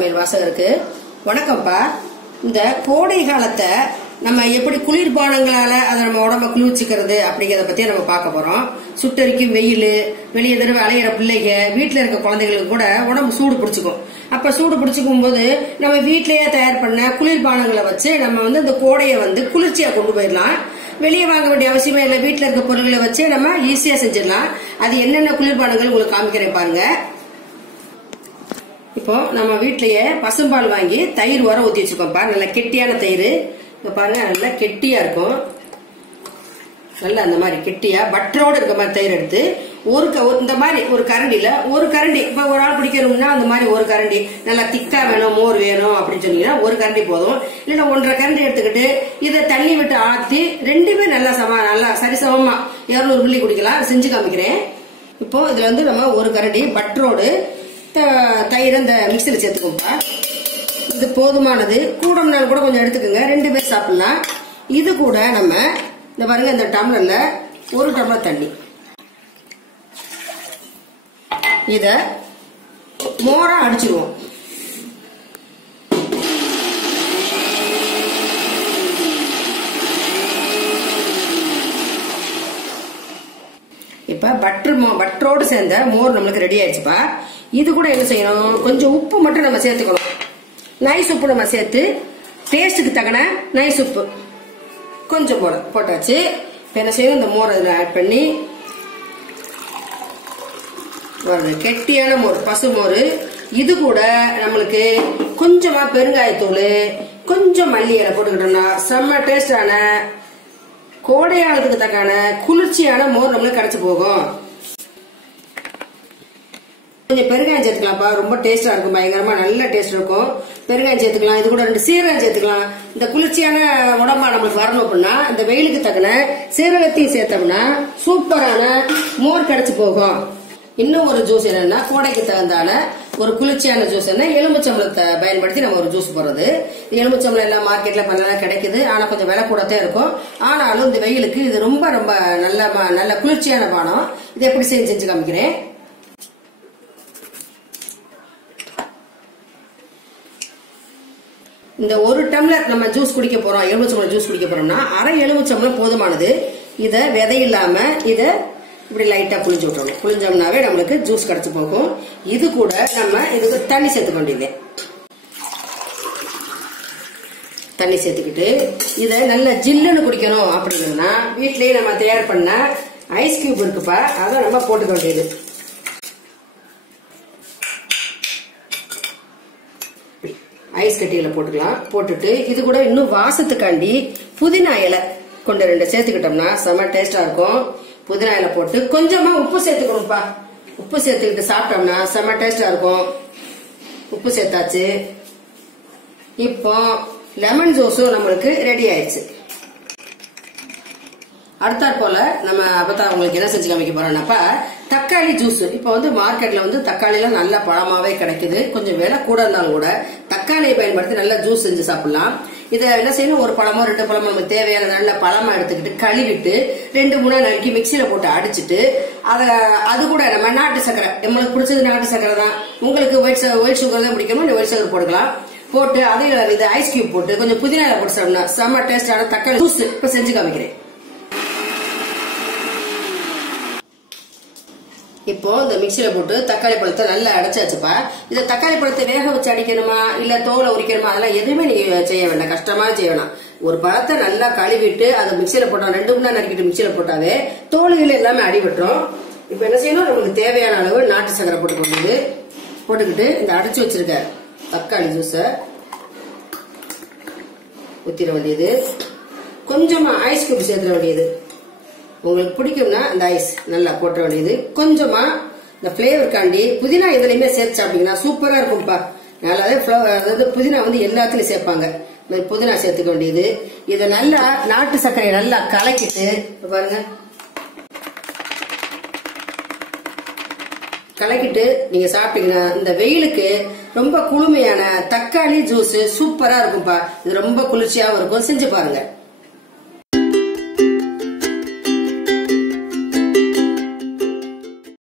சமையல் வாசகருக்கு வணக்கம்ப்பா. இந்த கோடை காலத்தை நம்ம எப்படி குளிர்பானங்களால அதை நம்ம உடம்ப குளிர்ச்சிக்கிறது அப்படிங்கறத பத்தி நம்ம பார்க்க போறோம். சுட்டரிக்கும் வெயில் வெளியே தடவை அலையிற பிள்ளைங்க வீட்டுல இருக்க குழந்தைகளுக்கு கூட உடம்பு சூடு பிடிச்சிக்கும். அப்ப சூடு பிடிச்சிக்கும் போது நம்ம வீட்டிலேயே தயார் பண்ண குளிர்பானங்களை வச்சு நம்ம வந்து இந்த கோடையை வந்து குளிர்ச்சியா கொண்டு போயிடலாம். வெளியே வாங்க வேண்டிய அவசியமே இல்லை வீட்டில் இருக்க பொருட்களை வச்சு நம்ம ஈஸியா செஞ்சிடலாம். அது என்னென்ன குளிர்பானங்கள் உங்களுக்கு காமிக்கிறேன் பாருங்க. இப்போ நம்ம வீட்லயே பசும்பால் வாங்கி தயிர் உர ஊத்தி பாருங்க நல்லா கெட்டியான தயிர். இப்போ பாருங்க நல்லா கெட்டியா இருக்கும். நல்லா அந்த மாதிரி கெட்டியா பட்டரோடு இருக்க மாதிரி தயிர் எடுத்து ஒரு க- ஒரு- இந்த மாதிரி ஒரு கரண்டில ஒரு கரண்டி இப்ப ஒரு ஆள் குடிக்கணும்னா அந்த மாதிரி ஒரு கரண்டி நல்லா திக்கா வேணும் மோர் வேணும் அப்படின்னு சொன்னீங்கன்னா ஒரு கரண்டி போதும். இல்லைன்னா ஒன்றரை கரண்டி எடுத்துக்கிட்டு இதை தண்ணி விட்டு ஆத்தி ரெண்டுமே நல்லா சம நல்லா சரிசமமா இருநூறு மில்லி குடிக்கலாம். செஞ்சு காமிக்கிறேன். இப்போ இதுல வந்து நம்ம ஒரு கரண்டி பட்டரோடு தயிர் இந்த மிக்சியில் சேர்த்துக்கோப்பா இது போதுமானது. கூடம்னாலும் கூட கொஞ்சம் எடுத்துக்கோங்க. ரெண்டு பேர் சாப்பிடலாம். இது கூட நம்ம இந்த பாருங்க இந்த டம்ளரில் ஒரு டம்ளர் தண்ணி. இதை மோராக அடிச்சிருவோம். இப்ப பட்டர் மோ பட்டரோடு சேர்ந்த மோர் நம்மளுக்கு ரெடி ஆயிடுச்சுப்பா. இது கூட என்ன செய்யணும்? கொஞ்சம் உப்பு மட்டும் நம்ம சேர்த்துக்கணும். நைஸ் உப்பு நம்ம சேர்த்து டேஸ்ட்டுக்கு தக்கன நைஸ் உப்பு. கொஞ்சம் போட போட்டாச்சு. இப்போ என்ன செய்யணும்? இந்த மோர் அதில் ஆட் பண்ணி வருது கெட்டியான மோர் பசு மோர். இது கூட நம்மளுக்கு கொஞ்சமா பெருங்காயத்தூள் கொஞ்சம் மல்லி இலை போட்டுக்கிட்டோம்னா செம்ம டேஸ்டான கோடையாளத்துக்கு தக்கான குளிர்ச்சியான மோர் நம்மளுக்கு கிடச்சி போகும். கொஞ்சம் பெருங்காயம் சேர்த்துக்கலாம்ப்பா. ரொம்ப டேஸ்டா இருக்கும் பயங்கரமா. நல்ல டேஸ்ட் இருக்கும். பெருங்காயம் சேர்த்துக்கலாம். இது கூட ரெண்டு சீரகம் சேர்த்துக்கலாம். இந்த குளிர்ச்சியான உடம்பா நம்மளுக்கு வரணும் அப்படின்னா இந்த வெயிலுக்கு தக்கன சீரகத்தையும் சேர்த்தோம்னா சூப்பரான மோர் கிடைச்சு போகும். இன்னும் ஒரு ஜூஸ் என்னன்னா கோடைக்கு தகுந்தால ஒரு குளிர்ச்சியான ஜூஸ் என்ன எலுமிச்சம்பளத்தை பயன்படுத்தி நம்ம ஒரு ஜூஸ் போடுறது. எலுமிச்சம்பளம் எல்லாம் மார்க்கெட்ல பண்ணலாம் கிடைக்குது. ஆனா கொஞ்சம் விலை கூடத்தான் இருக்கும். ஆனாலும் இந்த வெயிலுக்கு இது ரொம்ப ரொம்ப நல்ல ம- நல்ல குளிர்ச்சியான பானம். இது எப்படி செஞ்சு செஞ்சு காமிக்கிறேன். இந்த ஒரு டம்ளர் நம்ம ஜூஸ் குடிக்க போறோம் எலுமிச்சம்பழம் ஜூஸ் குடிக்க போறோம்னா அரை எலுமிச்சம்பழம் போதுமானது. இத விதை இல்லாம இத இப்படி லைட்டா புளிஞ்சு விட்டுறணும். புளிஞ்சோம்னாவே நம்மளுக்கு ஜூஸ் கிடைச்சு போகும். இது கூட நம்ம இதுக்கு தண்ணி சேர்த்துக்க வேண்டியது. தண்ணி சேர்த்துக்கிட்டு இதை நல்ல ஜில்லுன்னு குடிக்கணும் அப்படின்னா வீட்லயே நம்ம தயார் பண்ண ஐஸ் கியூப் இருக்குப்பா அதை நம்ம போட்டுக்க வேண்டியது. ஐஸ் கட்டியில போட்டுக்கலாம். போட்டுட்டு இது கூட இன்னும் வாசத்துக்காண்டி புதினா இலை கொண்டு ரெண்டு சேர்த்துக்கிட்டோம்னா செம டேஸ்டா இருக்கும். புதினா இலை போட்டு கொஞ்சமா உப்பு சேர்த்துக்கணும்ப்பா. உப்பு சேர்த்துக்கிட்டு சாப்பிட்டோம்னா செம டேஸ்டா இருக்கும். உப்பு சேர்த்தாச்சு. இப்போ லெமன் ஜூஸும் நம்மளுக்கு ரெடி ஆயிடுச்சு. அடுத்தாற் போல நம்ம அப்பதான் உங்களுக்கு என்ன செஞ்சு காமிக்க போறோம்னாப்பா தக்காளி ஜூஸ். இப்போ வந்து மார்க்கெட்ல வந்து தக்காளி எல்லாம் நல்ல பழமாவே கிடைக்குது. கொஞ்சம் விலை கூட இருந்தாலும் கூட தக்காளியை பயன்படுத்தி நல்லா ஜூஸ் செஞ்சு சாப்பிடலாம். இதை என்ன செய்யணும்? ஒரு பழமோ ரெண்டு பழமோ நமக்கு தேவையான நல்ல பழமா எடுத்துக்கிட்டு கழுவிட்டு ரெண்டு மூணா நறுக்கி மிக்சியில போட்டு அடிச்சிட்டு அத அது கூட நம்ம நாட்டு சக்கரை நம்மளுக்கு பிடிச்சது நாட்டு சக்கரை தான். உங்களுக்கு ஒயிட் ஒயிட் சுகர் தான் பிடிக்கணும் இந்த ஒயிட் சக்கர் போட்டுக்கலாம். போட்டு அதையும் இது ஐஸ் கியூப் போட்டு கொஞ்சம் புதினா போட்டு சாப்பிடணும். செம்ம டேஸ்டான தக்காளி ஜூஸ் இப்ப செஞ்சு காமிக்கிறேன். இப்போ இந்த மிக்சியில போட்டு தக்காளி பழத்தை நல்லா அடைச்சாச்சுப்பா. இந்த தக்காளி பழத்தை வேக வச்சு அடிக்கணுமா? இல்ல தோலை உரிக்கணுமா? அதெல்லாம் எதுவுமே நீங்க செய்ய வேண்டாம். கஷ்டமா செய்ய வேணாம். ஒரு பழத்தை நல்லா கழுவிட்டு அதை மிக்சியில போட்டோம். ரெண்டு மணி நேரம் நறுக்கிட்டு மிக்சியில போட்டாவே தோல்கள் எல்லாமே அடிபட்டுரும். இப்போ என்ன செய்யணும்? நம்மளுக்கு தேவையான அளவு நாட்டு சக்கரை போட்டுக்கொண்டு போட்டுக்கிட்டு இந்த அடைச்சு வச்சிருக்க தக்காளி ஜூஸை ஊற்றிட வேண்டியது. கொஞ்சமா ஐஸ் கியூப் சேர்த்துட வேண்டியது. உங்களுக்கு பிடிக்கும்னா அந்த ஐஸ் நல்லா போட்ட வேண்டியது. கொஞ்சமா இந்த ஃப்ளேவருக்காண்டி புதினா எதுலையுமே சேர்த்து சாப்பிட்டீங்கன்னா சூப்பரா இருக்கும்ப்பா. நல்லாவே அதாவது புதினா வந்து எல்லாத்துலயும் சேர்ப்பாங்க. இந்த புதினா சேர்த்துக்க வேண்டியது. இதை நல்லா நாட்டு சர்க்கரையை நல்லா கலக்கிட்டு பாருங்க. கலக்கிட்டு நீங்க சாப்பிட்டீங்கன்னா இந்த வெயிலுக்கு ரொம்ப குளுமையான தக்காளி ஜூஸ் சூப்பரா இருக்கும்ப்பா. இது ரொம்ப குளிர்ச்சியாவும் இருக்கும். செஞ்சு பாருங்க.